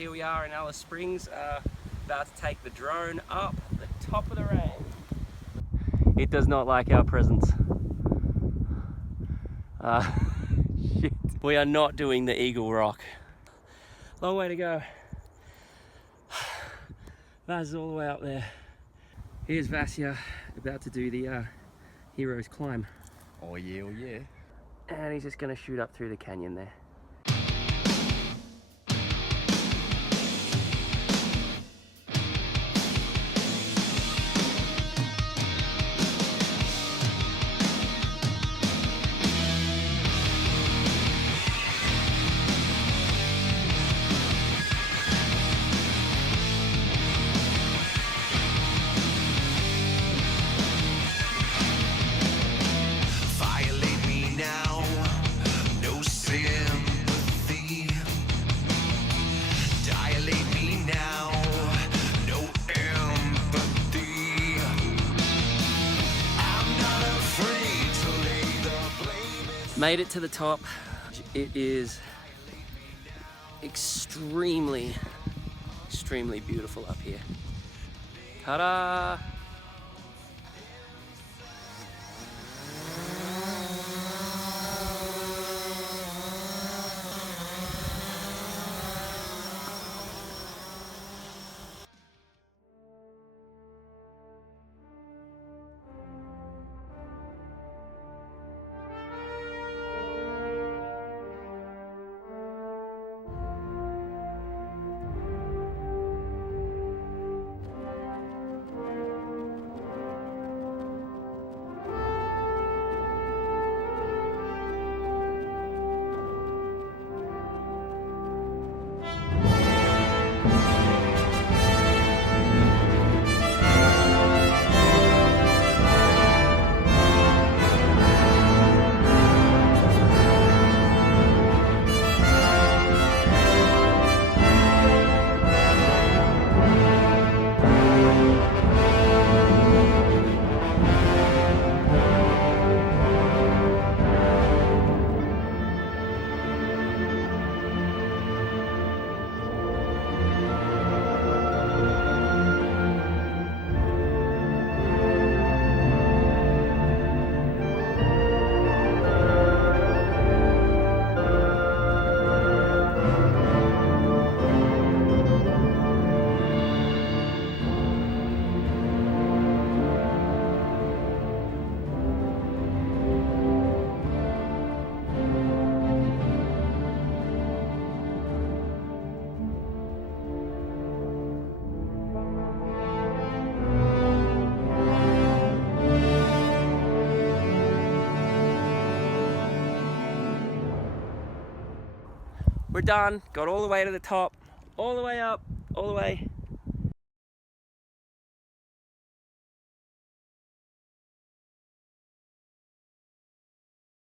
here we are in Alice Springs, about to take the drone up the top of the range. It does not like our presence. Shit. We are not doing the Eagle Rock. Long way to go. Vaz is all the way up there. Here's Vasya about to do the Hero's Climb. Oh yeah, oh yeah. And he's just gonna shoot up through the canyon there. Made it to the top. It is extremely beautiful up here. Ta-da! We're done, got all the way to the top, all the way up, all the way.